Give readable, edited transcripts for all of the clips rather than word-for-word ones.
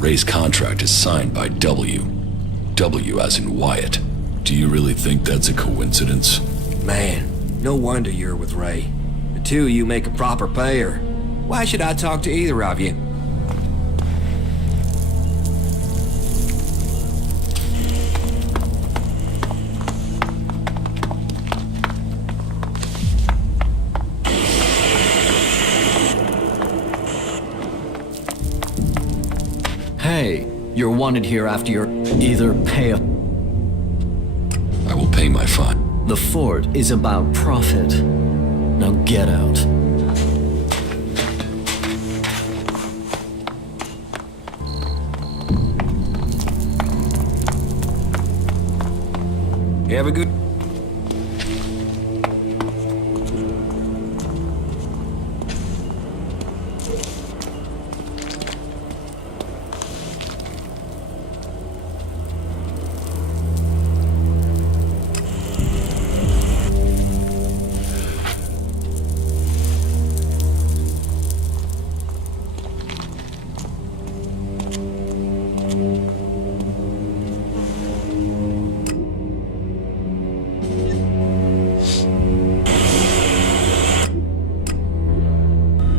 Ray's contract is signed by W. W as in Wyatt. Do you really think that's a coincidence? Man, no wonder you're with Ray. The two of you make a proper pair. Why should I talk to either of you? Hey, you're wanted here after your either pay a... I will pay my fine. The fort is about profit. Now get out. Have a good...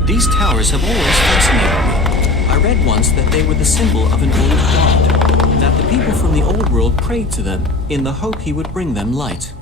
These towers have always fascinated me. I read once that they were the symbol of an old god, that the people from the old world prayed to them in the hope he would bring them light.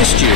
Assist you.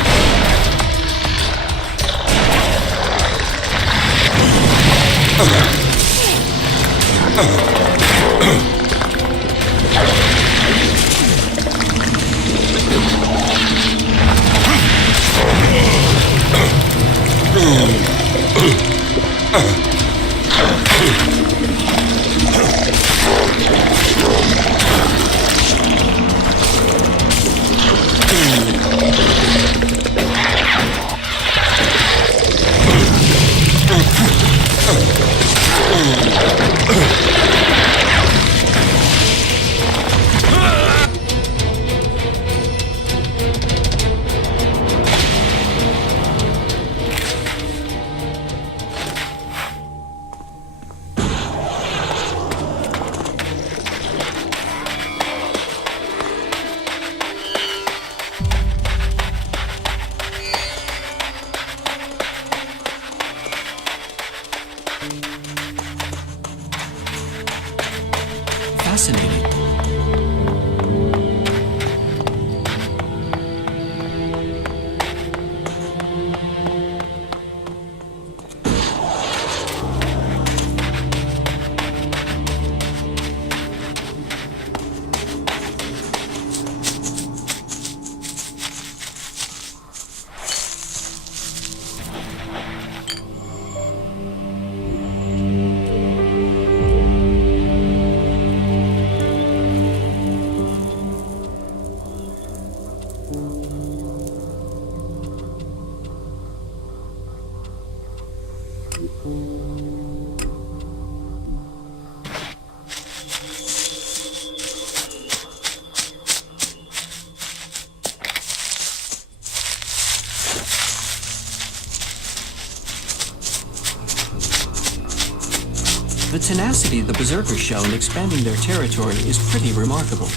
The tenacity the Berserkers show in expanding their territory is pretty remarkable.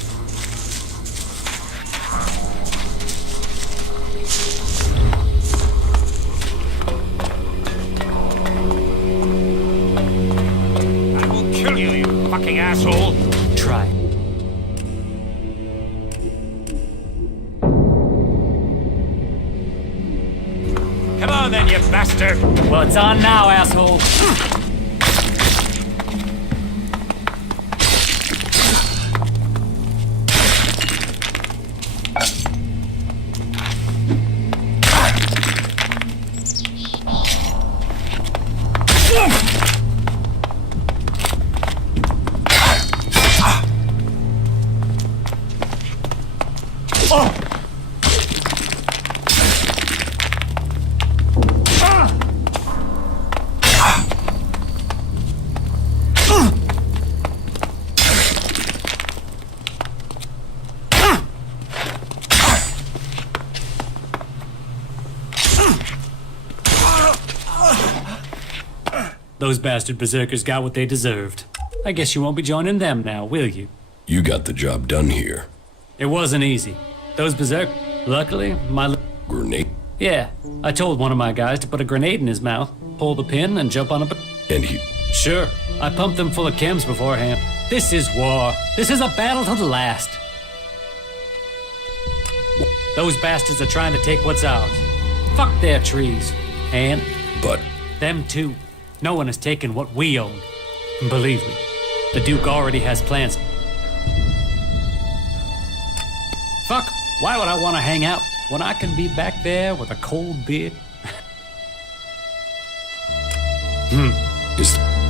I will kill you, you fucking asshole! Try. Come on then, you bastard! Well, it's on now, asshole. Those bastard berserkers got what they deserved. I guess you won't be joining them now, will you? You got the job done here. It wasn't easy. Those berserk... Luckily, my... Grenade? Yeah, I told one of my guys to put a grenade in his mouth, pull the pin, and jump on a... And he... Sure, I pumped them full of chems beforehand. This is war. This is a battle to the last. Those bastards are trying to take what's ours. Fuck their trees. And... But... them too. No one has taken what we own. Believe me, the Duke already has plans. Fuck, why would I want to hang out when I can be back there with a cold beer?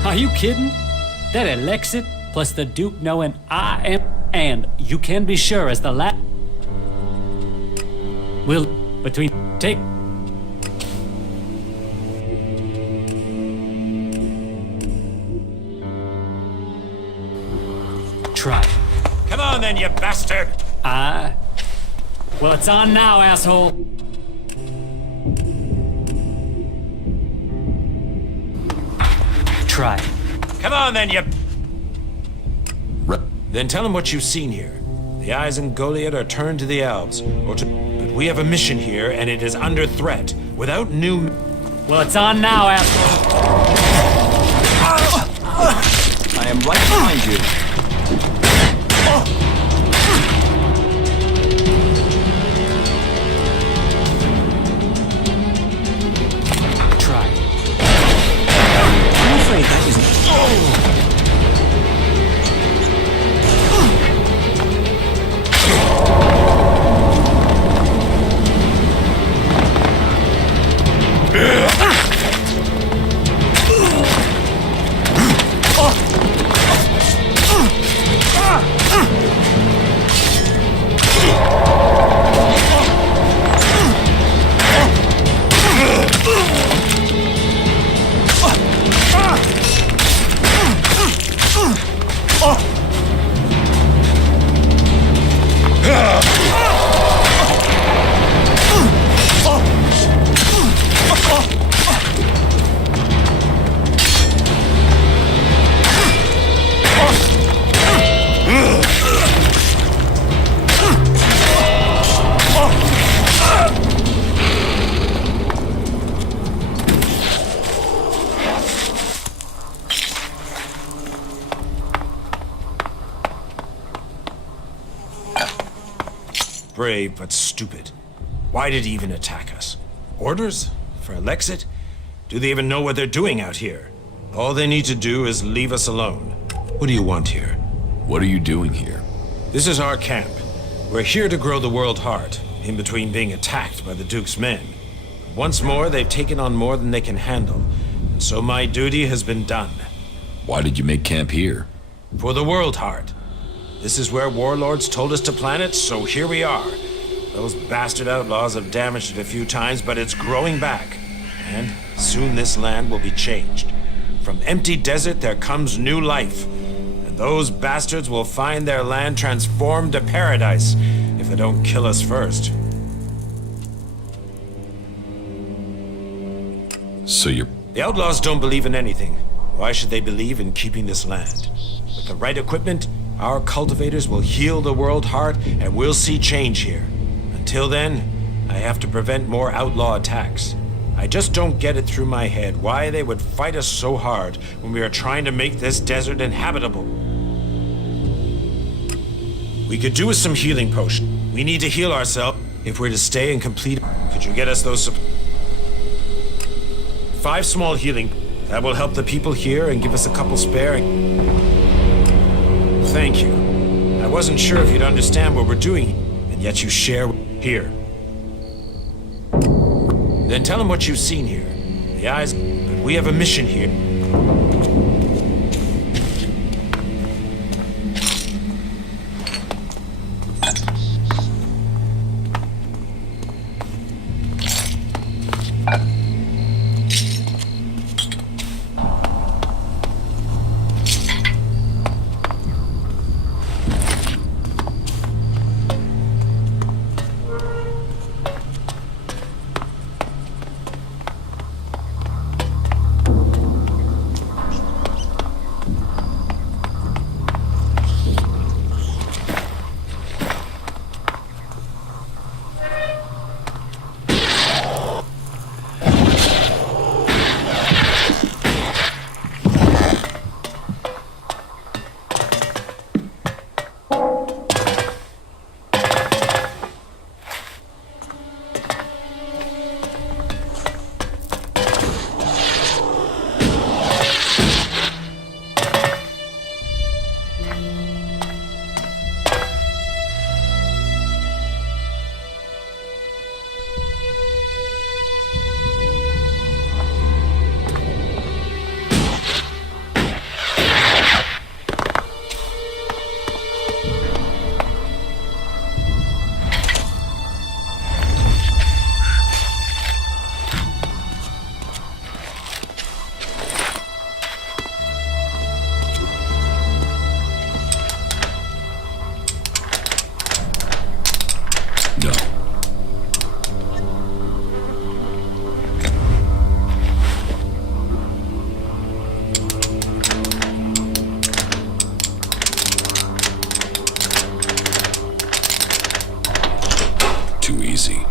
Are you kidding? That Elex plus the Duke knowing I am, and you can be sure as the will between take. Try. Come on then, you bastard! Well, it's on now, asshole. Try. Come on then, you... Then tell him what you've seen here. The eyes in Goliath are turned to the elves, but we have a mission here, and it is under threat. Without new... Well, it's on now, asshole. I am right behind you. Try. I'm afraid that isn't... Brave, but stupid. Why did he even attack us? Orders? For Elex? Do they even know what they're doing out here? All they need to do is leave us alone. What do you want here? What are you doing here? This is our camp. We're here to grow the world heart, in between being attacked by the Duke's men. Once more, they've taken on more than they can handle, and so my duty has been done. Why did you make camp here? For the world heart. This is where warlords told us to plant it, so here we are. Those bastard outlaws have damaged it a few times, but it's growing back. And soon this land will be changed. From empty desert, there comes new life. And those bastards will find their land transformed to paradise if they don't kill us first. So you're... The outlaws don't believe in anything. Why should they believe in keeping this land? With the right equipment, our cultivators will heal the world heart and we'll see change here. Until then, I have to prevent more outlaw attacks. I just don't get it through my head why they would fight us so hard when we are trying to make this desert inhabitable. We could do with some healing potion. We need to heal ourselves if we're to stay and complete. Could you get us those 5 small healing? That will help the people here and give us a couple spare. Thank you. I wasn't sure if you'd understand what we're doing, and yet you share here. Then tell them what you've seen here. The eyes, but we have a mission here. No. Too easy.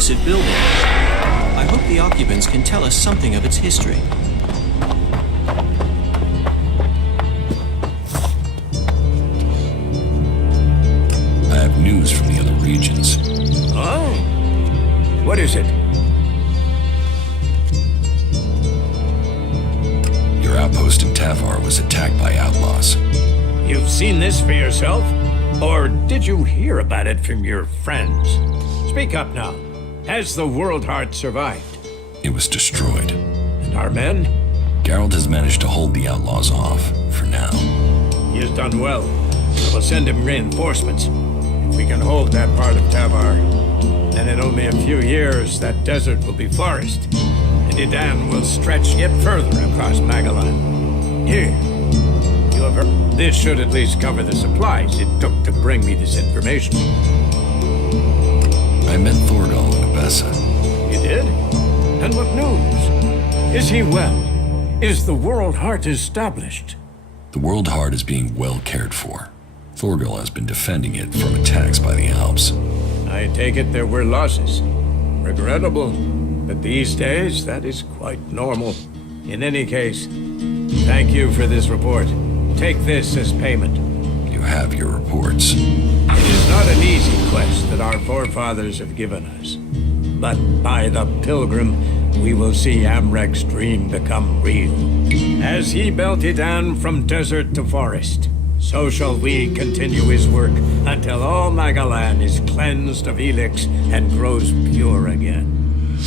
impressive building. I hope the occupants can tell us something of its history. I have news from the other regions. Oh? What is it? Your outpost in Tavar was attacked by outlaws. You've seen this for yourself? Or did you hear about it from your friends? Speak up now. Has the World Heart survived? It was destroyed. And our men? Geralt has managed to hold the outlaws off, for now. He has done well. I will send him reinforcements. If we can hold that part of Tavar, then in only a few years that desert will be forest. And Idan will stretch yet further across Magalan. Here, you have heard. This should at least cover the supplies it took to bring me this information. I met Thorgal in Abessa. You did? And what news? Is he well? Is the World Heart established? The World Heart is being well cared for. Thorgal has been defending it from attacks by the Alps. I take it there were losses. Regrettable, but these days that is quite normal. In any case, thank you for this report. Take this as payment. You have your reports. It is not an easy quest that our forefathers have given us. But by the Pilgrim, we will see Amrek's dream become real. As he belted down from desert to forest, so shall we continue his work until all Magalan is cleansed of Elex and grows pure again.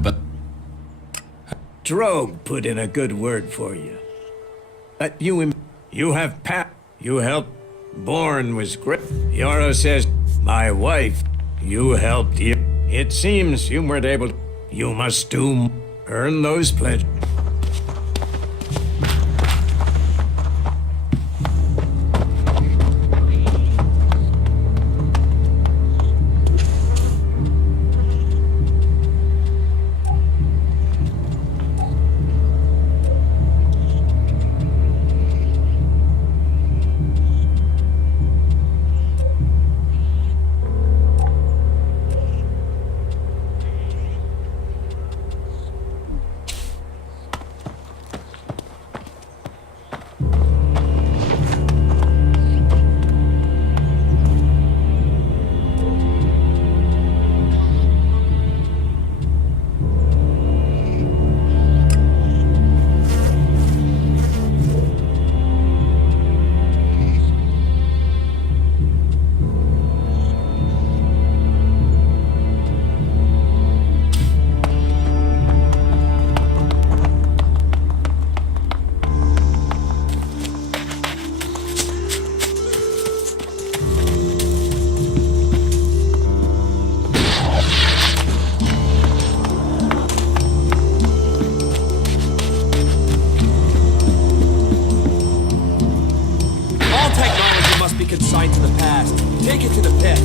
But Drogue put in a good word for you. You have you helped. Born was great. Yoro says, my wife, you helped you. It seems you weren't able to. You must earn those pledges. consigned to the past. Take it to the pit.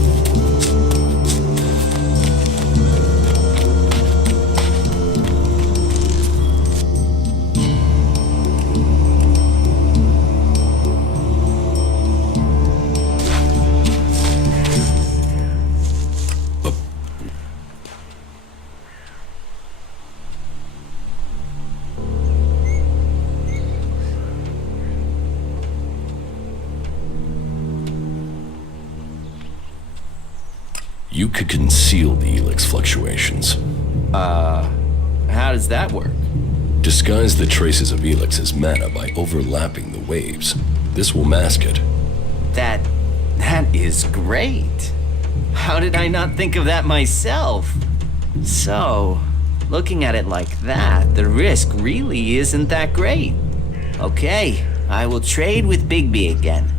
You could conceal the Elex fluctuations. How does that work? Disguise the traces of Elex as mana by overlapping the waves. This will mask it. That is great. How did I not think of that myself? So, looking at it like that, the risk really isn't that great. Okay, I will trade with Bigby again.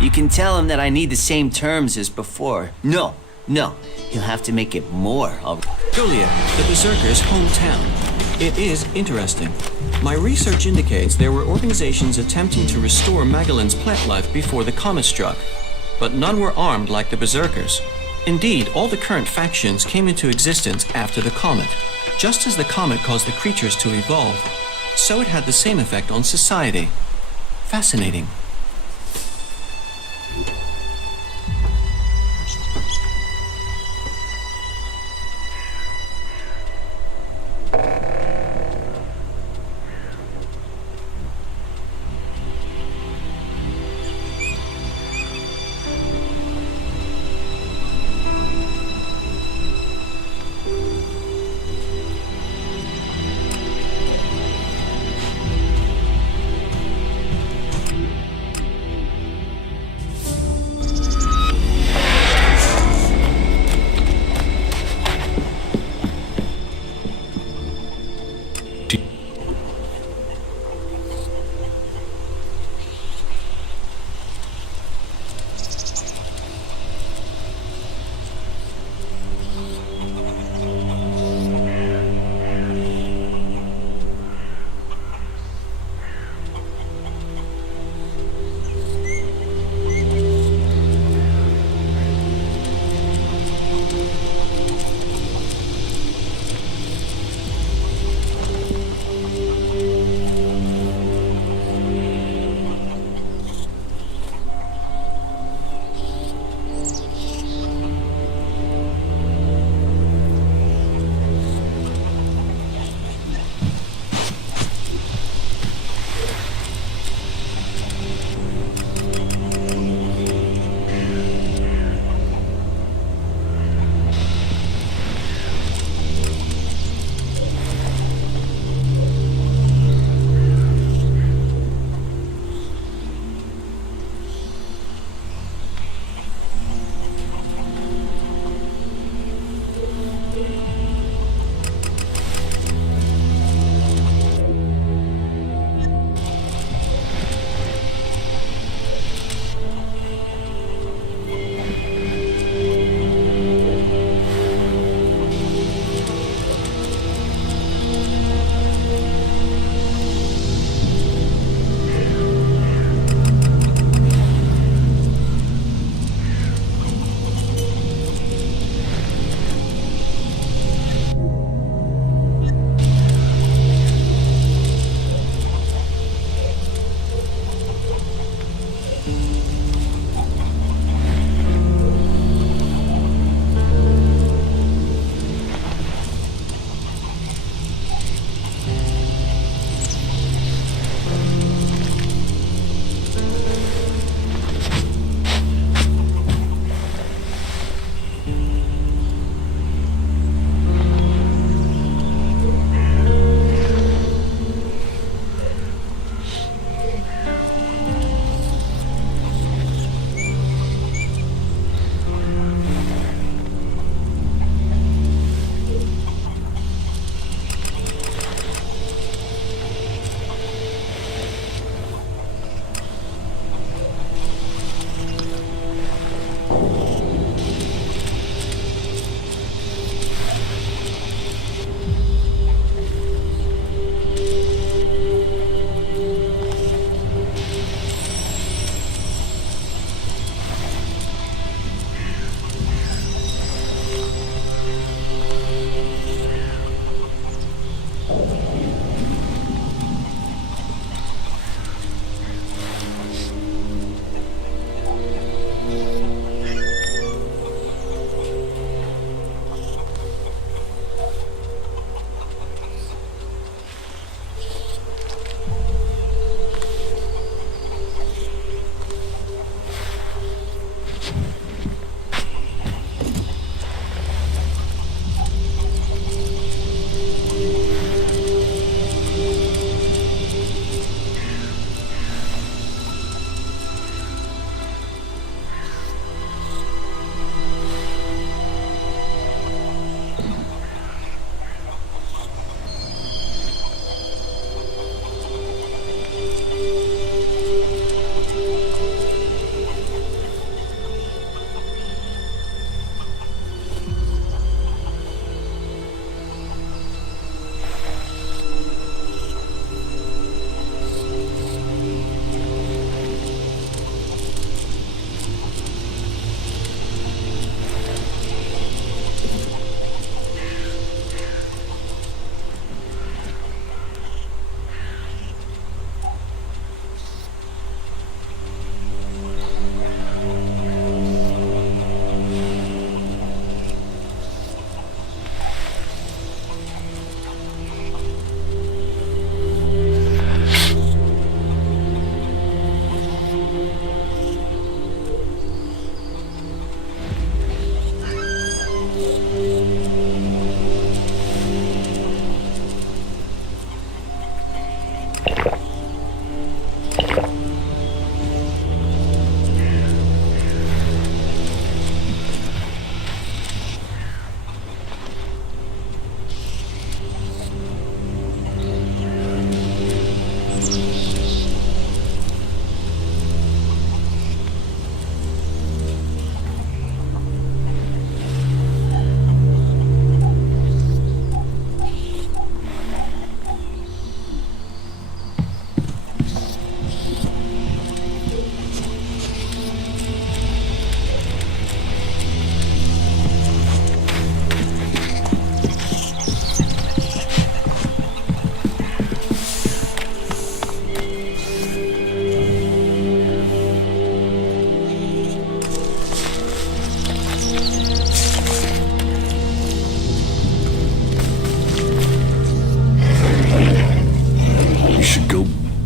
You can tell him that I need the same terms as before. No, he'll have to make it more. Julia, the Berserkers' hometown. It is interesting. My research indicates there were organizations attempting to restore Magalan's plant life before the comet struck, but none were armed like the Berserkers. Indeed, all the current factions came into existence after the comet. Just as the comet caused the creatures to evolve, so it had the same effect on society. Fascinating.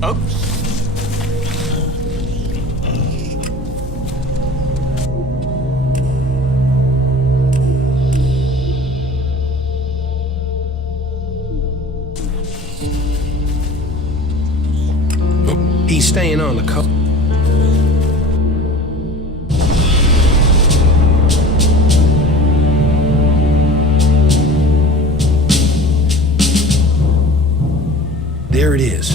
Oops. He's staying on the coast. There it is,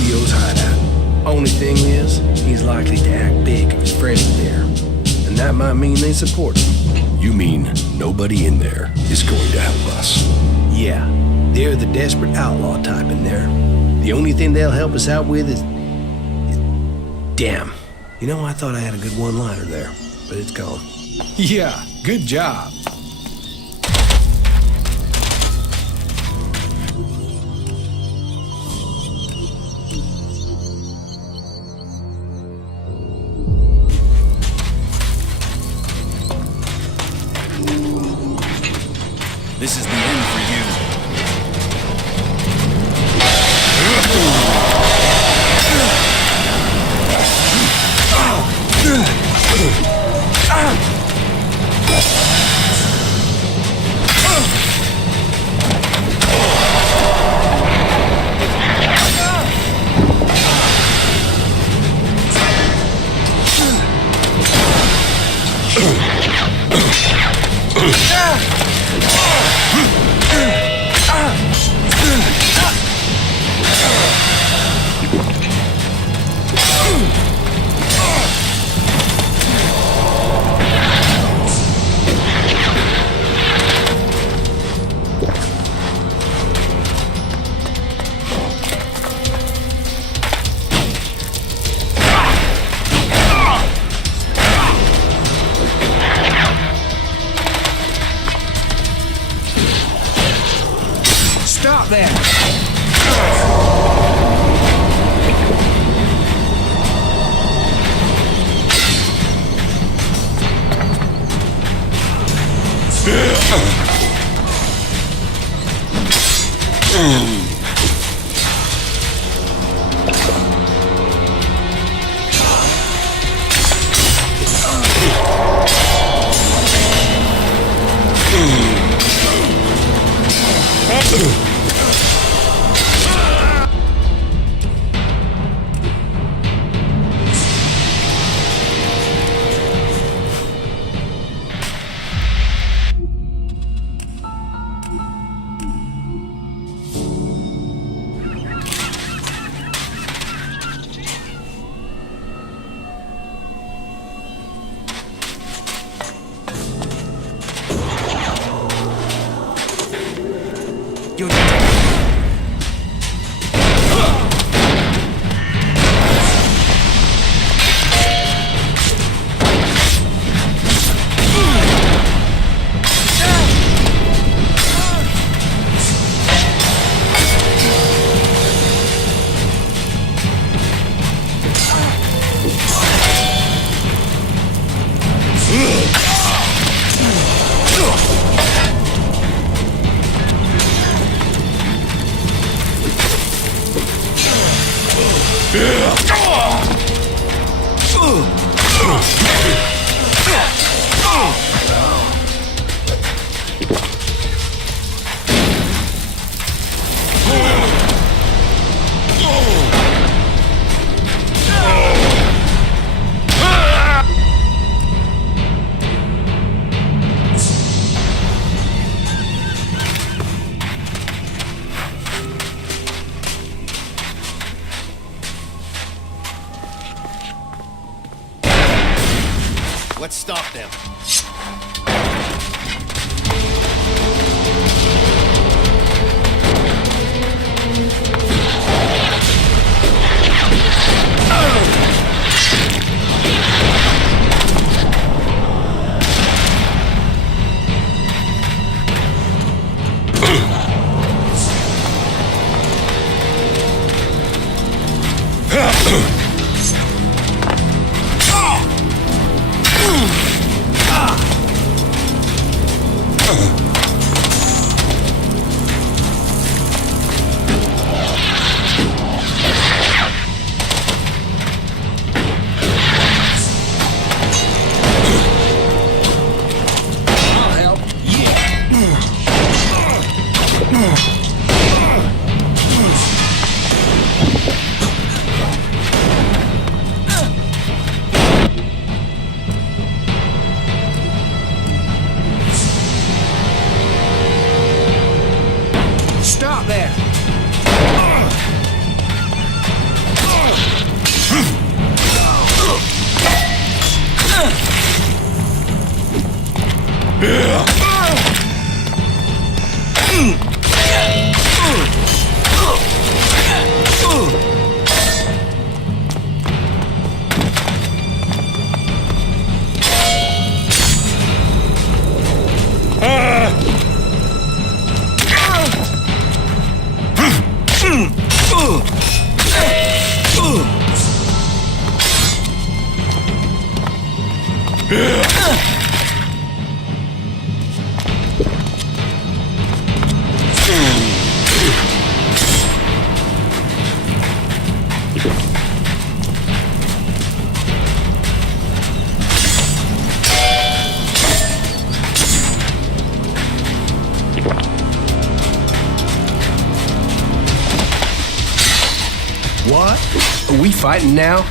Leo's hideout. Only thing is, he's likely to act big if his friends are there. And that might mean they support him. You mean nobody in there is going to help us? Yeah, they're the desperate outlaw type in there. The only thing they'll help us out with is... Damn. You know, I thought I had a good one-liner there, but it's gone. Yeah, good job. This is the end for you. Stop that! Let's stop them. What? Are we fighting now?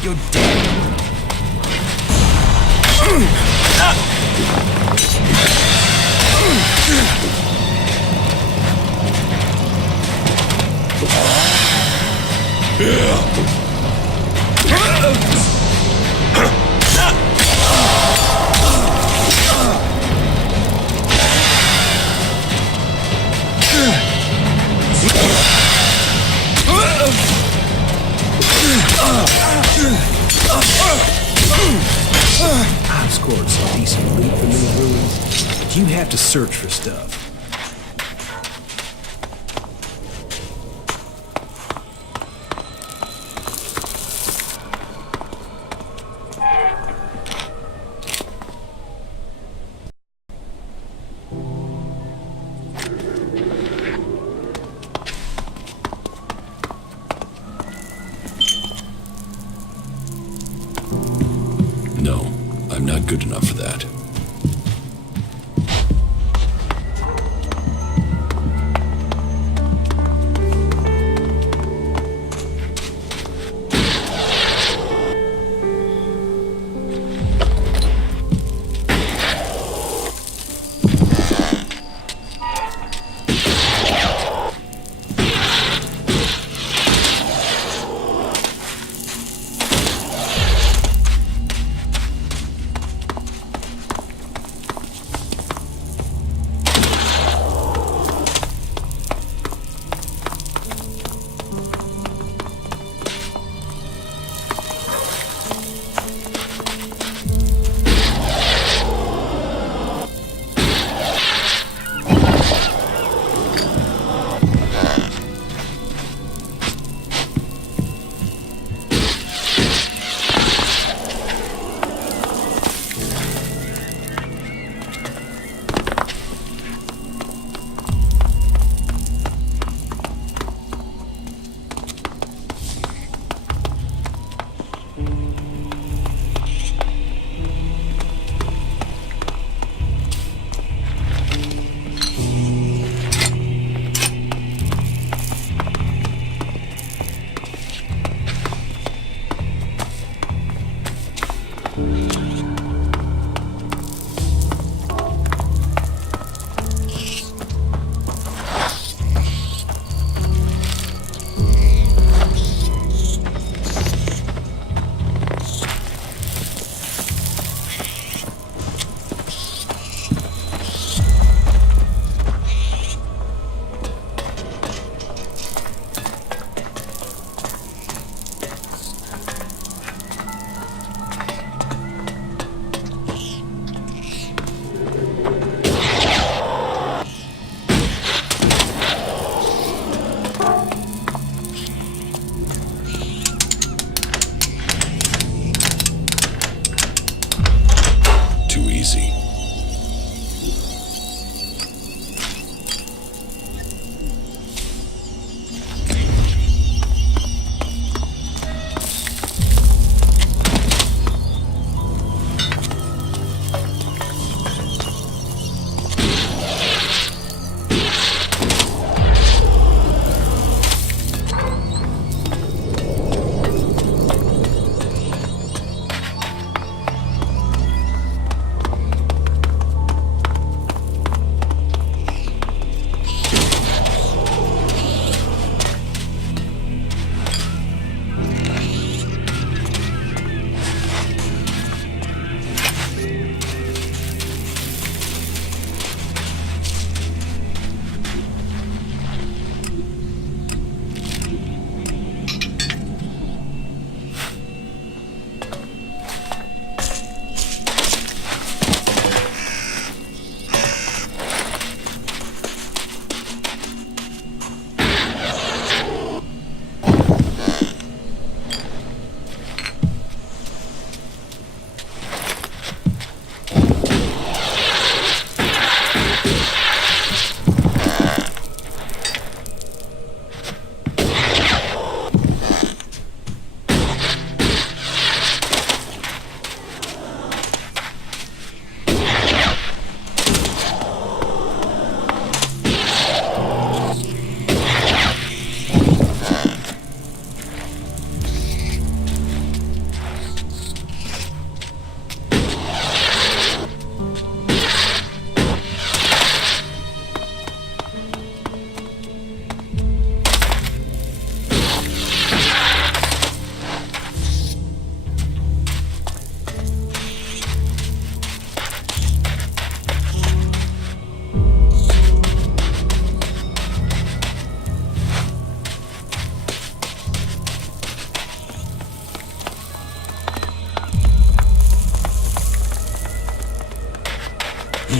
You're dead. I've scored some decent loot from these ruins, but you have to search for stuff. No, I'm not good enough for that.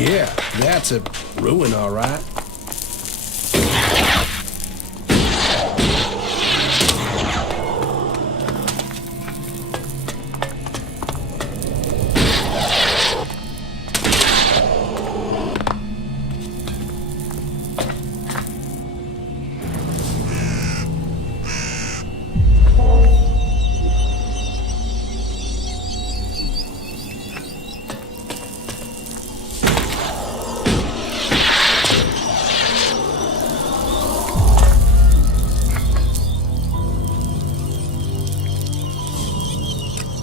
Yeah, that's a ruin, all right.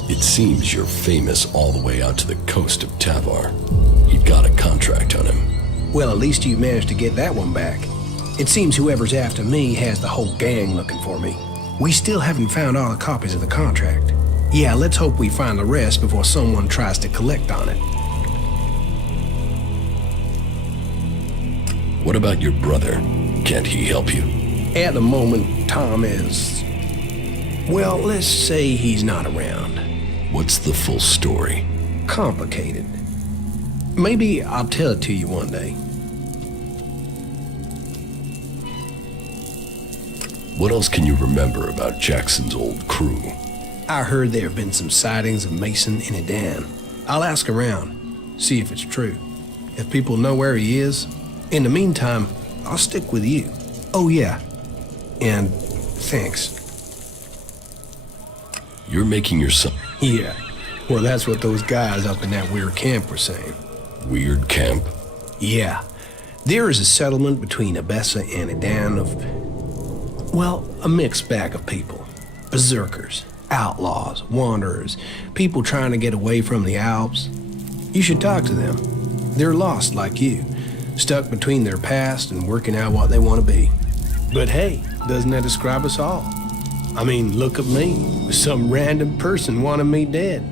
It seems you're famous all the way out to the coast of Tavar. You've got a contract on him. Well, at least you managed to get that one back. It seems whoever's after me has the whole gang looking for me. We still haven't found all the copies of the contract. Yeah, let's hope we find the rest before someone tries to collect on it. What about your brother? Can't he help you? At the moment, Tom is... well, let's say he's not around. What's the full story? Complicated. Maybe I'll tell it to you one day. What else can you remember about Jackson's old crew? I heard there have been some sightings of Mason and Edan. I'll ask around, see if it's true. If people know where he is, in the meantime, I'll stick with you. Oh yeah, and thanks. You're making yourself... Yeah, well that's what those guys up in that weird camp were saying. Weird camp? Yeah, there is a settlement between Abessa and Edan of, well, a mixed bag of people. Berserkers, outlaws, wanderers, people trying to get away from the Alps. You should talk to them. They're lost like you, stuck between their past and working out what they want to be. But hey, doesn't that describe us all? I mean, look at me, some random person wanting me dead.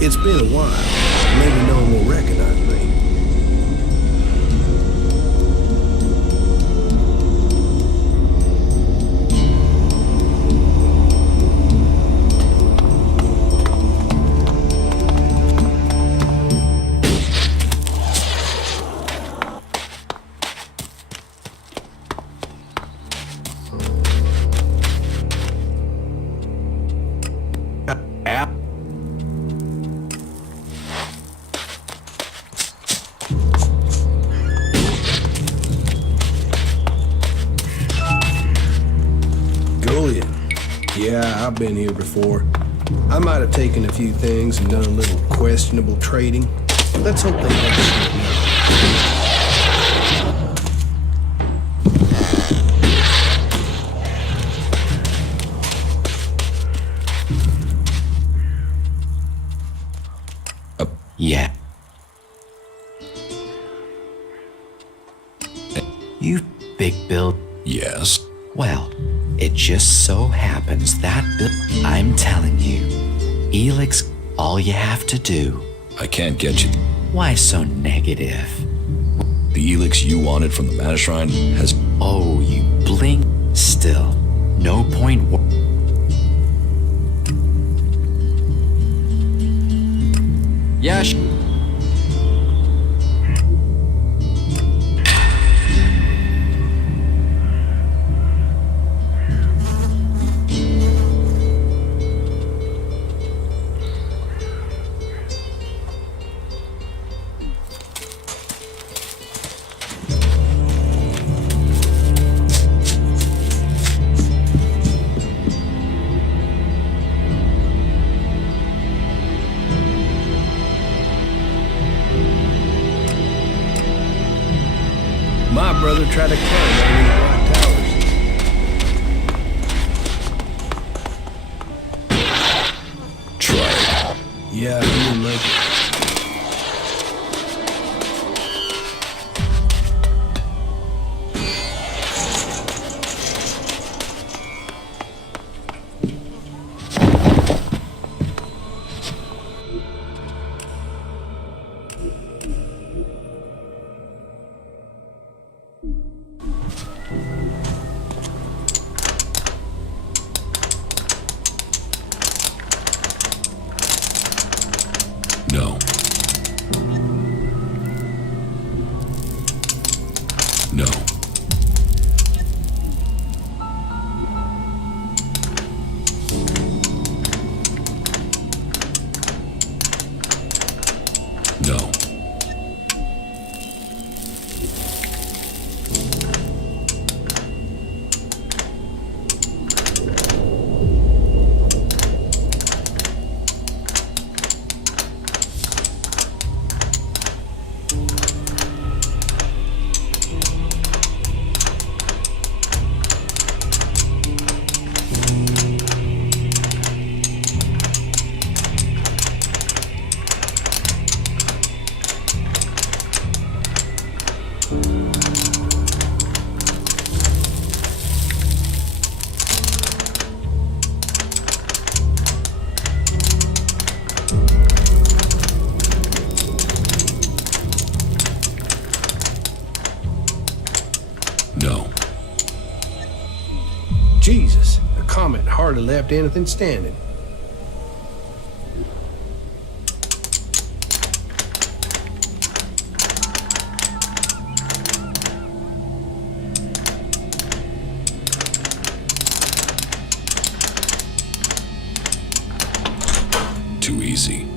It's been a while. Maybe no one will recognize me. Yeah, I've been here before. I might have taken a few things and done a little questionable trading. Let's hope they have shit now. Yeah. You big build. Yes. Well, it just so happens that I'm telling you, Elex, all you have to do. I can't get you. Why so negative? The Elex you wanted from the Mana Shrine has... Oh, you blink. Still, no point. Yeah, My brother tried to climb one of these white towers. Try it. Yeah, he didn't like it. No. No. No. No. Jesus, the comet hardly left anything standing. Too easy.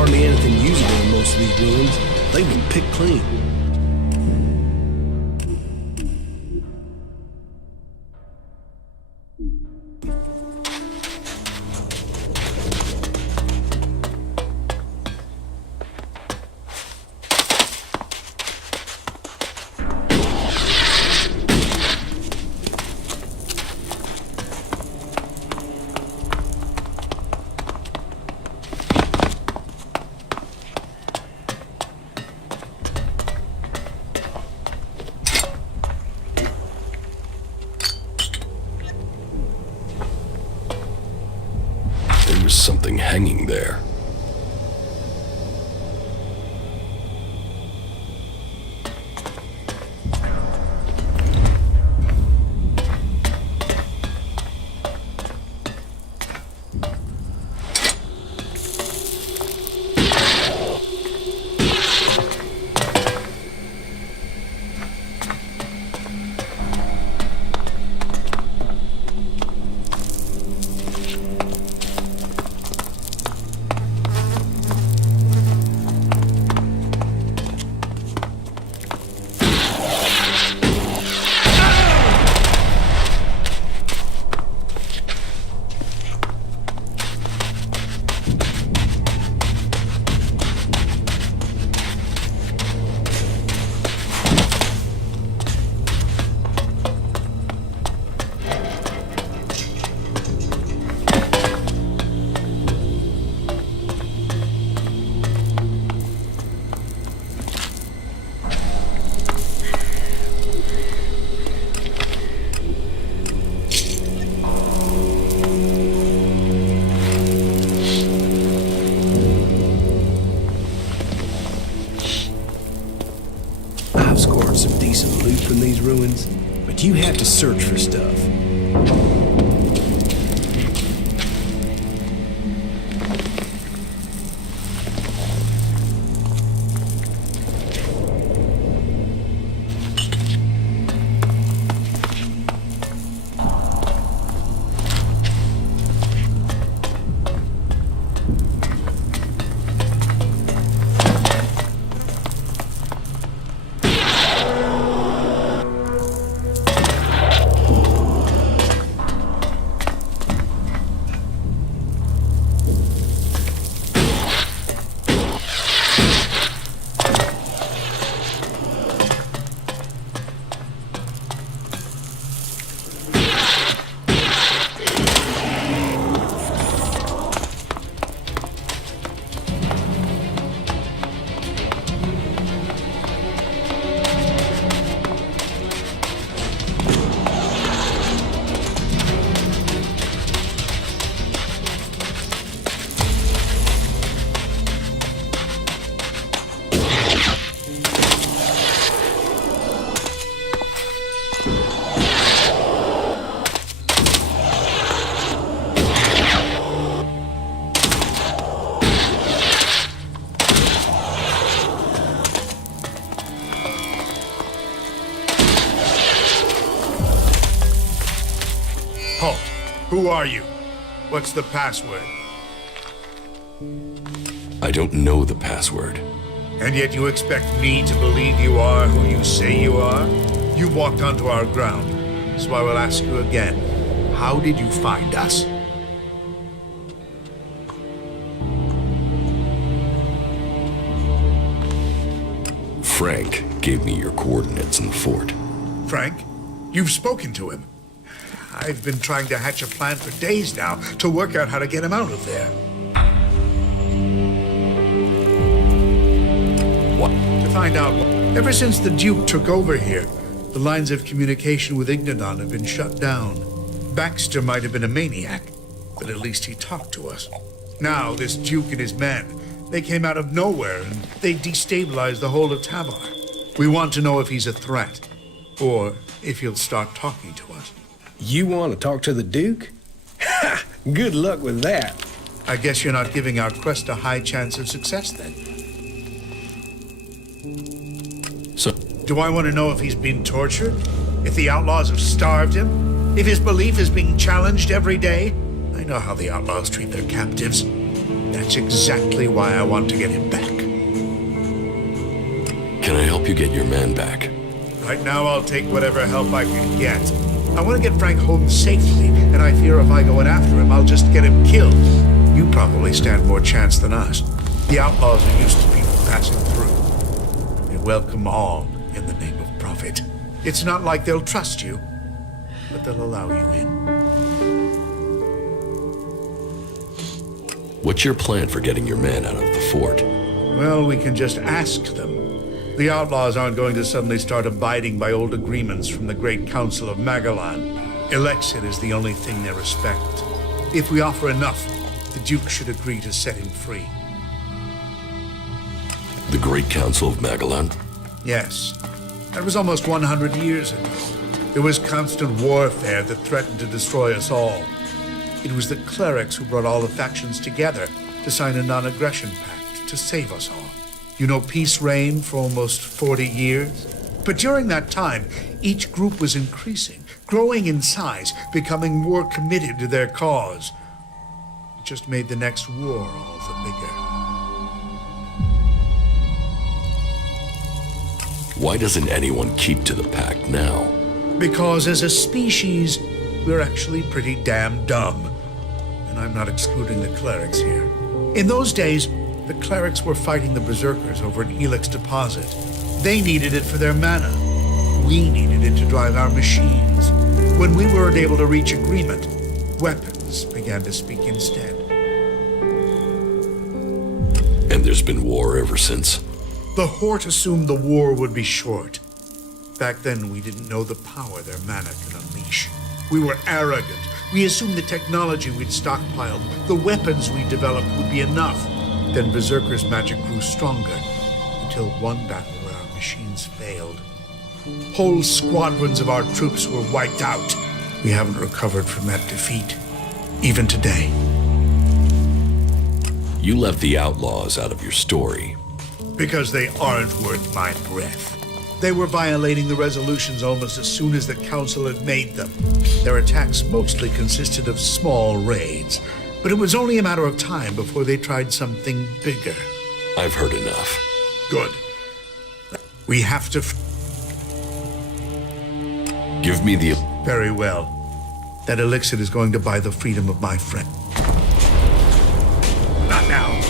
hardly anything usable in most of these ruins. They've been picked clean. There's something hanging there. I've scored some decent loot from these ruins, but you have to search for stuff. Halt! Who are you? What's the password? I don't know the password. And yet you expect me to believe you are who you say you are? You walked onto our ground, so I will ask you again. How did you find us? Frank gave me your coordinates in the fort. Frank? You've spoken to him. I've been trying to hatch a plan for days now to work out how to get him out of there. What? To find out, ever since the Duke took over here, the lines of communication with Ignadon have been shut down. Baxter might have been a maniac, but at least he talked to us. Now, this Duke and his men, they came out of nowhere and they destabilized the whole of Tabar. We want to know if he's a threat, or if he'll start talking to us. You want to talk to the Duke? Ha! Good luck with that. I guess you're not giving our quest a high chance of success, then. So, do I want to know if he's been tortured? If the outlaws have starved him? If his belief is being challenged every day? I know how the outlaws treat their captives. That It's exactly why I want to get him back. Can I help you get your man back? Right now, I'll take whatever help I can get. I want to get Frank home safely, and I fear if I go in after him, I'll just get him killed. You probably stand more chance than us. The outlaws are used to people passing through. They welcome all in the name of profit. It's not like they'll trust you, but they'll allow you in. What's your plan for getting your man out of the fort? Well, we can just ask them. The outlaws aren't going to suddenly start abiding by old agreements from the Great Council of Magellan. Elex is the only thing they respect. If we offer enough, the Duke should agree to set him free. The Great Council of Magellan? Yes. That was almost 100 years ago. There was constant warfare that threatened to destroy us all. It was the clerics who brought all the factions together to sign a non-aggression pact to save us all. You know, peace reigned for almost 40 years. But during that time, each group was increasing, growing in size, becoming more committed to their cause. It just made the next war all the bigger. Why doesn't anyone keep to the pact now? Because as a species, we're actually pretty damn dumb. And I'm not excluding the clerics here. In those days, the clerics were fighting the berserkers over an Elex deposit. They needed it for their mana. We needed it to drive our machines. When we weren't able to reach agreement, weapons began to speak instead. And there's been war ever since? The Horde assumed the war would be short. Back then, we didn't know the power their mana could unleash. We were arrogant. We assumed the technology we'd stockpiled, the weapons we developed would be enough. Then Berserker's magic grew stronger, until one battle where our machines failed. Whole squadrons of our troops were wiped out. We haven't recovered from that defeat, even today. You left the outlaws out of your story. Because they aren't worth my breath. They were violating the resolutions almost as soon as the Council had made them. Their attacks mostly consisted of small raids, but it was only a matter of time before they tried something bigger. I've heard enough. Good. We have to... Give me the... Very well. That elixir is going to buy the freedom of my friend. Not now.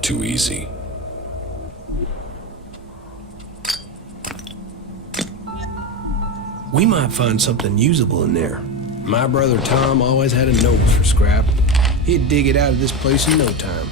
Too easy. We might find something usable in there. My brother Tom always had a nose for scrap. He'd dig it out of this place in no time.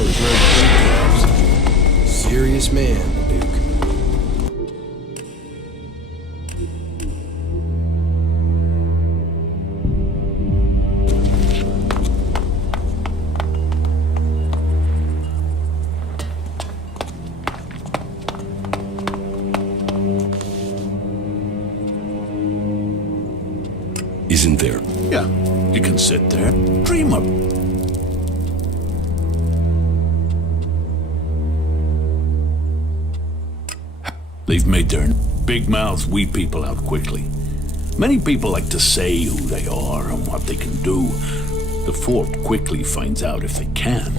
towers run 20 times. Serious man, the Duke. Isn't there? Yeah, you can sit there, dream up. They've made their big-mouthed wee people out quickly. Many people like to say who they are and what they can do. The fort quickly finds out if they can.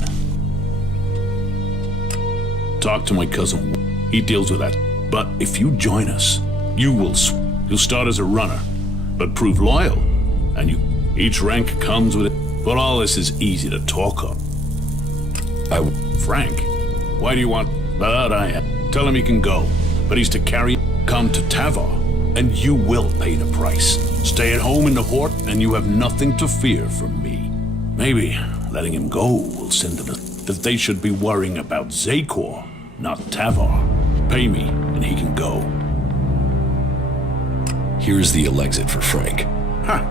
Talk to my cousin. He deals with that. But if you join us, you'll start as a runner, but prove loyal. And each rank comes with it. But all this is easy to talk of. Frank, why do you want that? I am. Tell him he can go, but he's to come to Tavar, and you will pay the price. Stay at home in the fort, and you have nothing to fear from me. Maybe letting him go will send them that they should be worrying about Zakor, not Tavar. Pay me, and he can go. Here's the Elexit for Frank. Ha!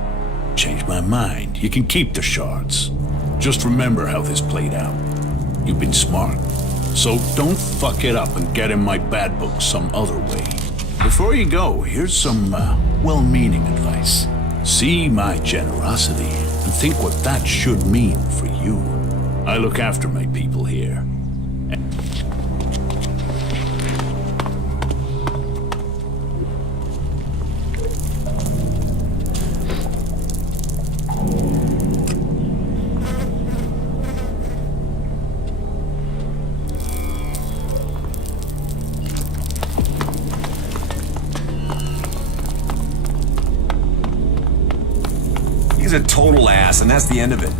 Changed my mind. You can keep the shards. Just remember how this played out. You've been smart. So don't fuck it up and get in my bad book some other way. Before you go, here's some well-meaning advice. See my generosity and think what that should mean for you. I look after my people here. He's a total ass, and that's the end of it.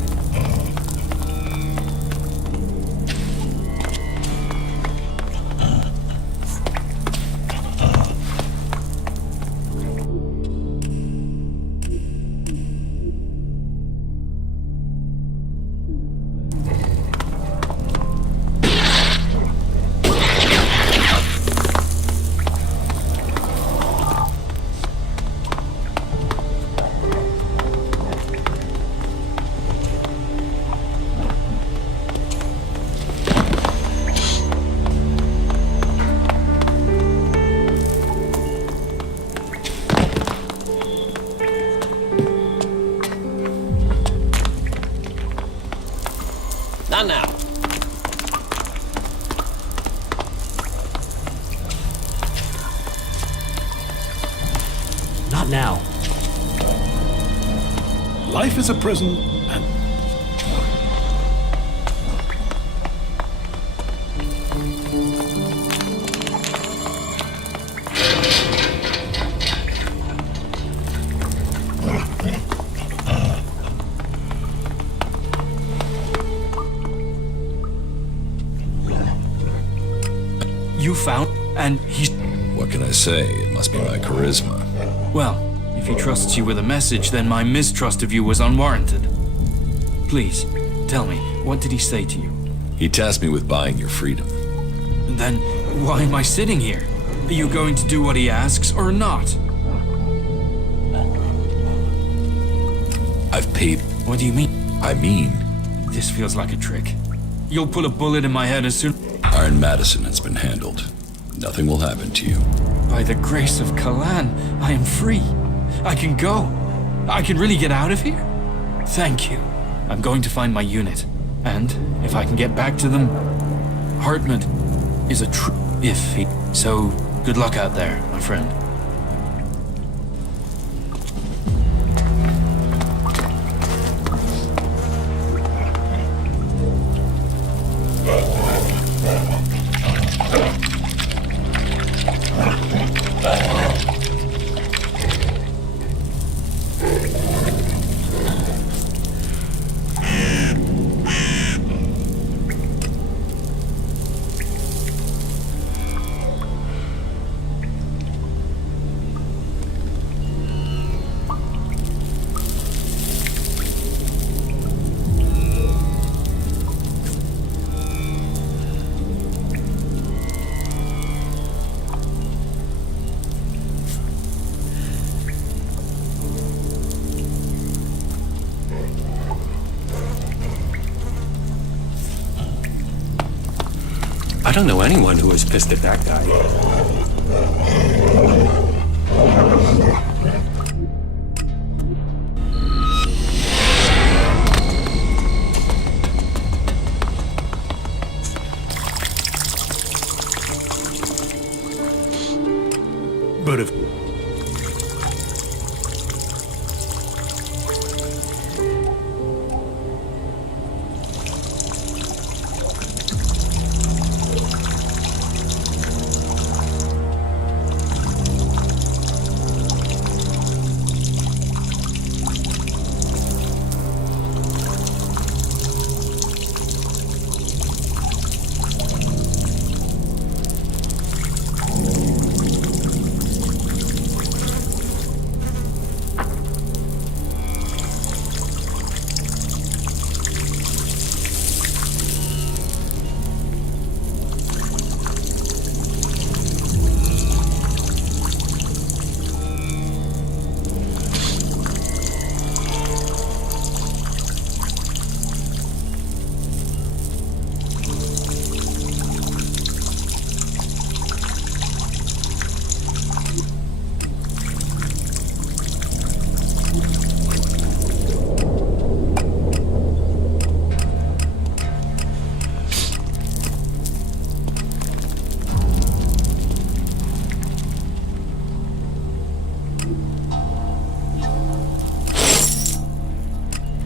Not now. Not now. Life is a prison, and You found, and he's... What can I say? It must be my charisma. Well, if he trusts you with a message, then my mistrust of you was unwarranted. Please, tell me, what did he say to you? He tasked me with buying your freedom. Then, why am I sitting here? Are you going to do what he asks, or not? I've paid... What do you mean? I mean... This feels like a trick. You'll put a bullet in my head as soon... Iron Madison has been handled. Nothing will happen to you. By the grace of Kalan, I am free. I can go. I can really get out of here. Thank you. I'm going to find my unit. And if I can get back to them, Hartmut is a true if he... So, good luck out there, my friend. I don't know anyone who was pissed at that guy. But if...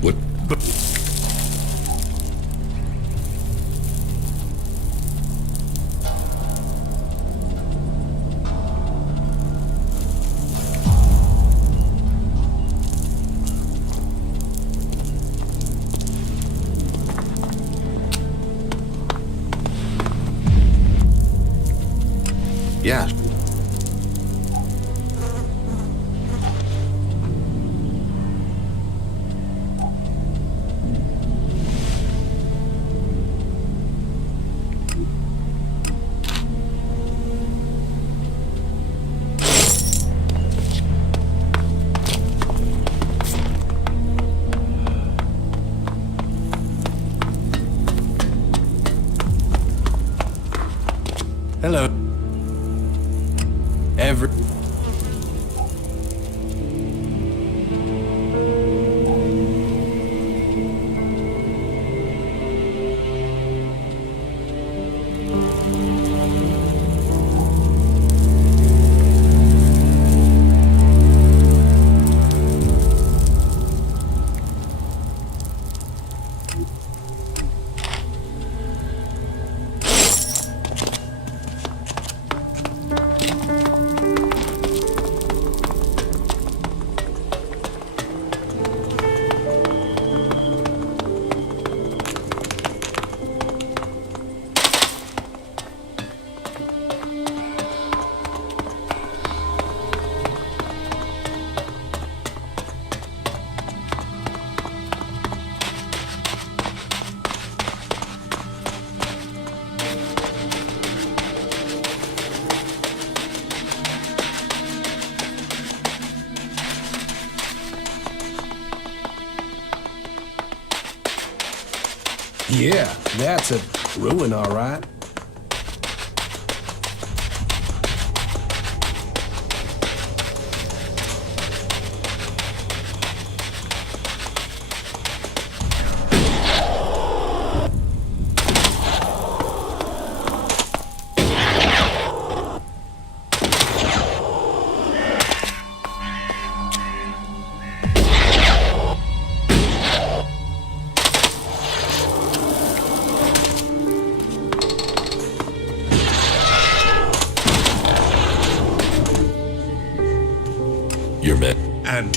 What? Yeah. Hello. Yeah, that's a ruin, all right. Your men. And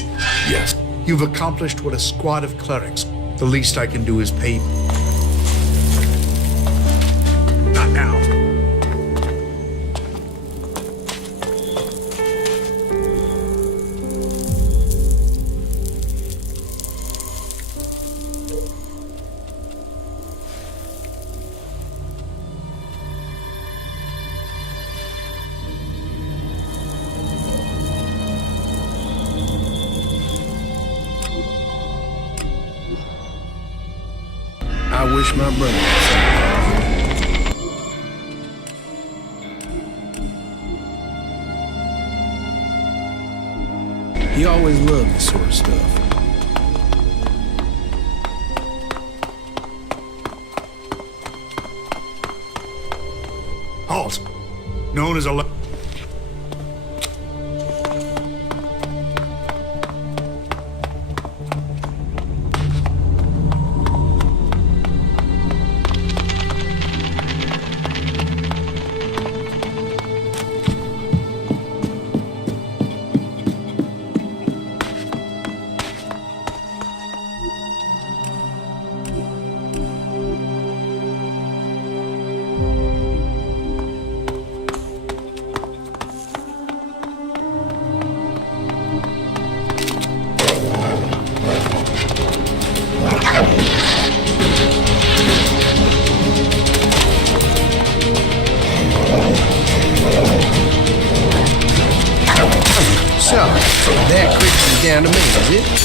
Yes. you've accomplished what a squad of clerics. The least I can do is pay. Not now. I wish my brother He always loved this sort of stuff. Halt. Known as a... So, that quickly down to me, is it?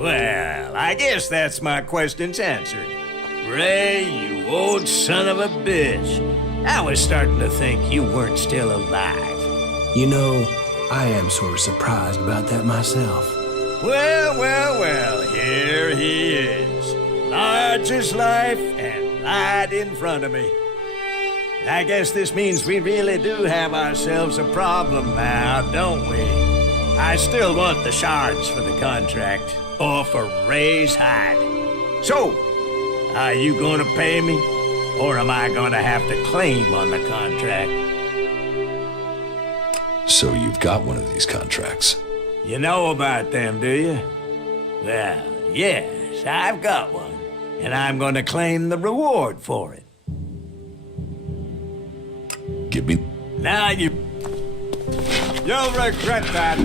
Well, I guess that's my questions answered. Ray, you old son of a bitch. I was starting to think you weren't still alive. You know, I am sort of surprised about that myself. Well, here he is. Large as life and right in front of me. I guess this means we really do have ourselves a problem now, don't we? I still want the shards for the contract, or for Ray's hide. So, are you gonna pay me, or am I gonna have to claim on the contract? So you've got one of these contracts. You know about them, do you? Well, yes, I've got one, and I'm gonna claim the reward for it. Give me... Now you'll regret that.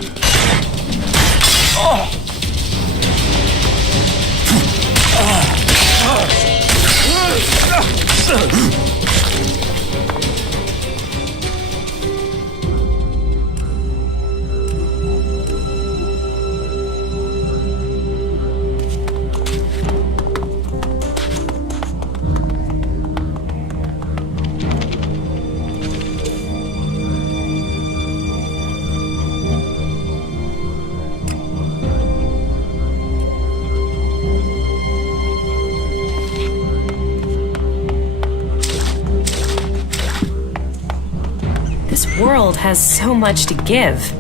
This world has so much to give.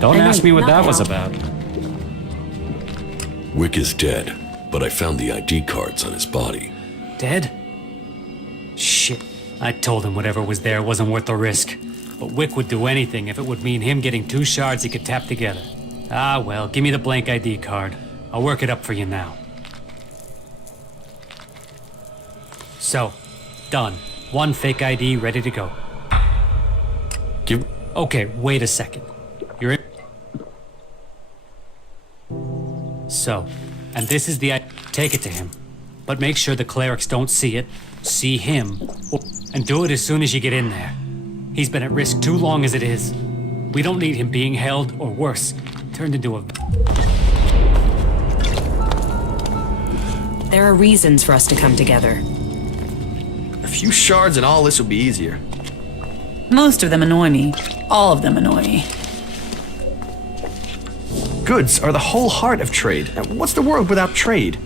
Don't ask me what that was about. Wick is dead, but I found the ID cards on his body. Dead? Shit. I told him whatever was there wasn't worth the risk. But Wick would do anything if it would mean him getting 2 shards he could tap together. Ah, well, give me the blank ID card. I'll work it up for you now. So, done. 1 fake ID ready to go. Okay, wait a second. You're in. So, and this is the... Take it to him. But make sure the clerics don't see it, see him, and do it as soon as you get in there. He's been at risk too long as it is. We don't need him being held, or worse, turned into a... There are reasons for us to come together. A few shards and all this will be easier. Most of them annoy me. All of them annoy me. Goods are the whole heart of trade. What's the world without trade?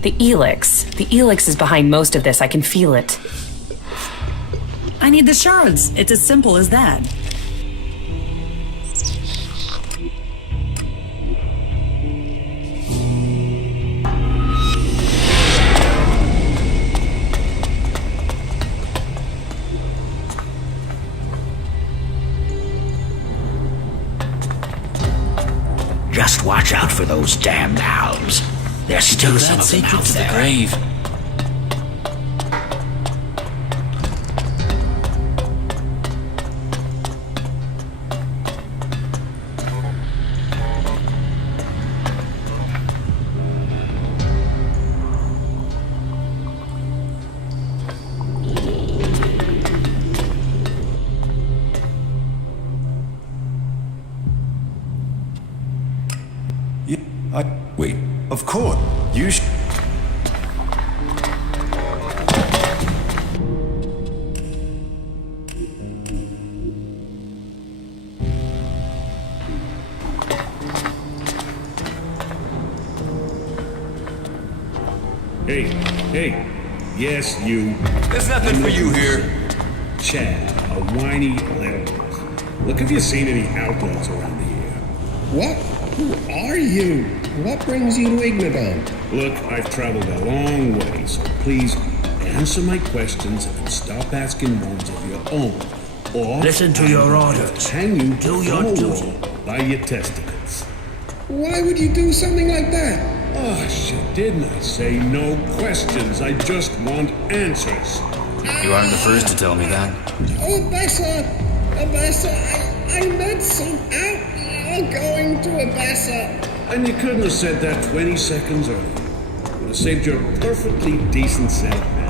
The Elex. The Elex is behind most of this. I can feel it. I need the shards. It's as simple as that. Just watch out for those damn valves. There's still some of them out there. Grave. Wait. Of course. You Hey, yes, you. There's nothing for you here. Chad, a whiny little. Look, have you seen any outlaws around here? What? Who are you? What brings you to Ignodon? Look, I've traveled a long way, so please answer my questions and stop asking ones of your own. Or Listen to your orders. Hang you Do from your a duty. wall by your testicles. Why would you do something like that? Oh, shit, didn't I say no questions? I just want answers. You aren't the first to tell me that. Oh, Bessa, I met some outlaw going to Abessa. And you couldn't have said that 20 seconds earlier. Would have saved your perfectly decent set of mouth.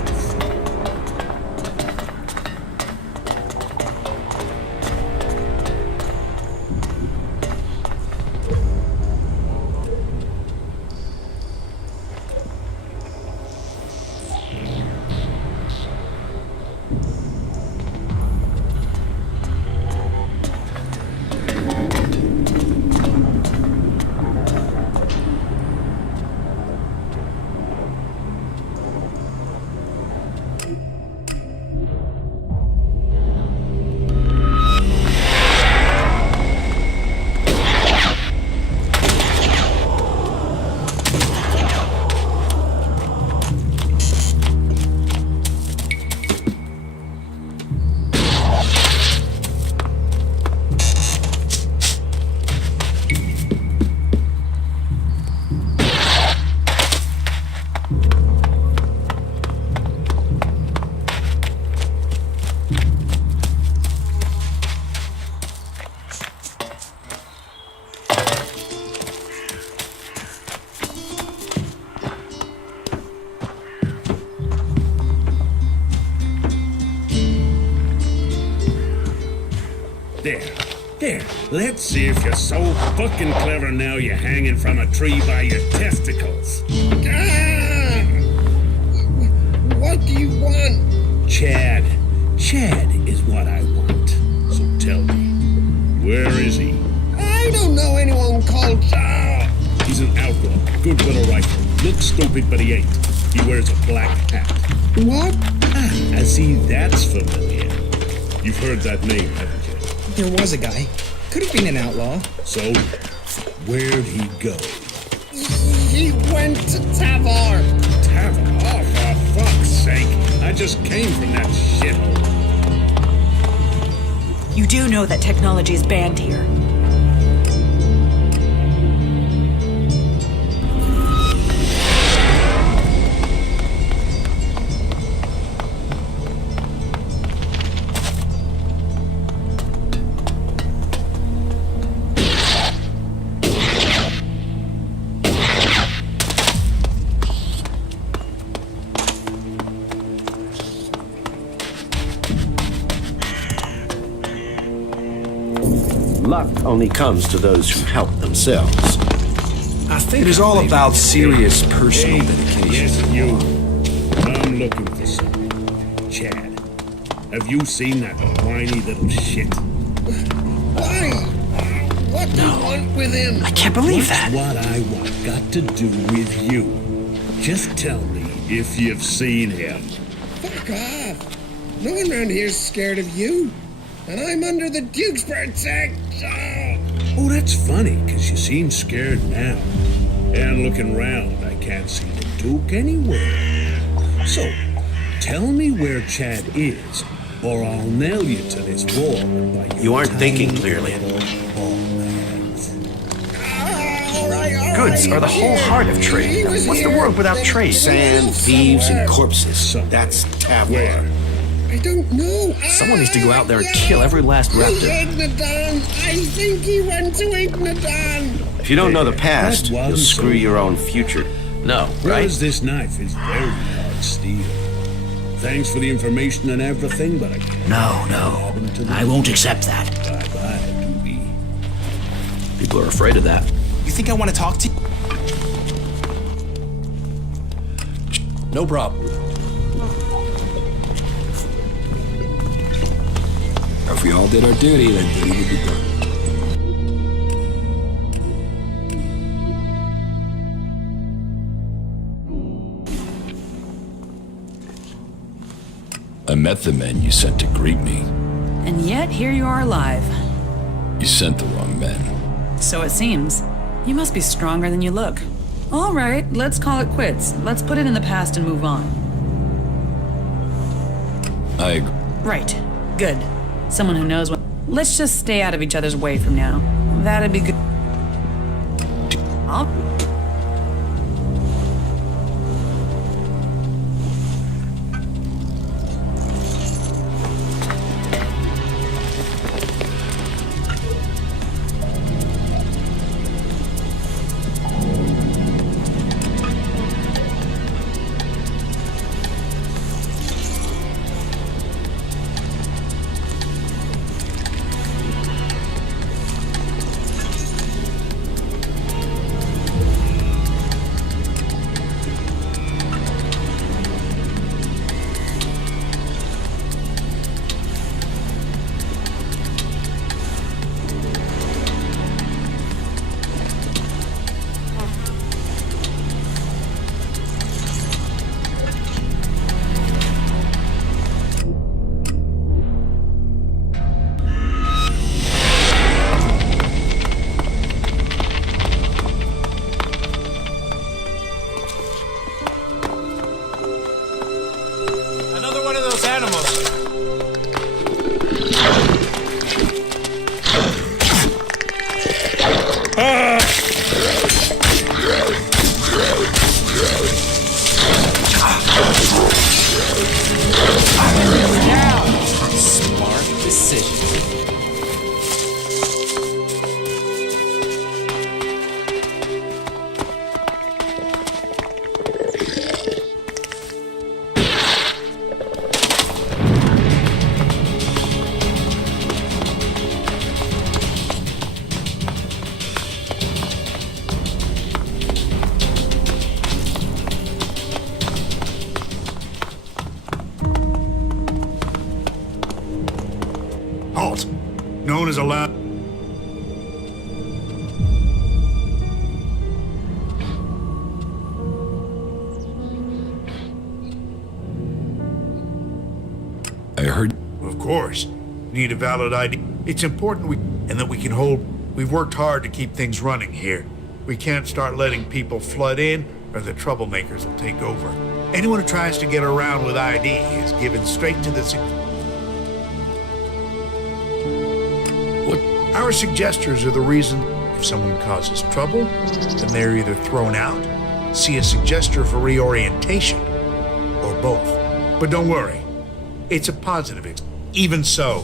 There, let's see if you're so fucking clever now you're hanging from a tree by your testicles. Ah! What do you want? Chad. Chad is what I want. So tell me, where is he? I don't know anyone called Chad. He's an outlaw, good with a rifle. Looks stupid, but he ain't. He wears a black hat. What? Ah, I see, that's familiar. You've heard that name, haven't you? There was a guy. Could have been an outlaw. So, where'd he go? He went to Tavar. Tavar? Oh, for fuck's sake. I just came from that shithole. You do know that technology is banned here. Luck only comes to those who help themselves. I think it is all about serious personal dedication. Yes, you. I'm looking for something. Chad, have you seen that whiny little shit? Why? What do you want with him? I can't believe that. What I want got to do with you. Just tell me if you've seen him. Fuck off. No one around here's scared of you. And I'm under the Duke's protection. Oh, that's funny, because you seem scared now. And looking round, I can't see the Duke anywhere. So, tell me where Chad is, or I'll nail you to this wall by your You aren't thinking clearly. ball hands. goods are the whole heart of trade. What's the world without trade? Sand, thieves, and corpses. That's Tavlar. I don't know. Someone needs to go out there and kill every last raptor. Ignadan! I think he went to Ignadan! If you don't know the past, you'll screw your own future. No, right? Whereas this knife is very hard steel. Thanks for the information and everything, but I can't. No. I won't accept that. Bye-bye, Doobie. People are afraid of that. You think I want to talk to you? No problem. If we all did our duty, then duty would be done. I met the men you sent to greet me. And yet, here you are alive. You sent the wrong men. So it seems. You must be stronger than you look. All right, let's call it quits. Let's put it in the past and move on. I agree. Right. Good. Someone who knows what... Let's just stay out of each other's way from now. That'd be good. I'll... Halt! No one is allowed... I heard... Of course. Need a valid ID. It's important and that we can hold... We've worked hard to keep things running here. We can't start letting people flood in, or the troublemakers will take over. Anyone who tries to get around with ID is given straight to the... What? Our suggesters are the reason. If someone causes trouble, then they're either thrown out, see a suggester for reorientation, or both. But don't worry. It's a positive. Even so,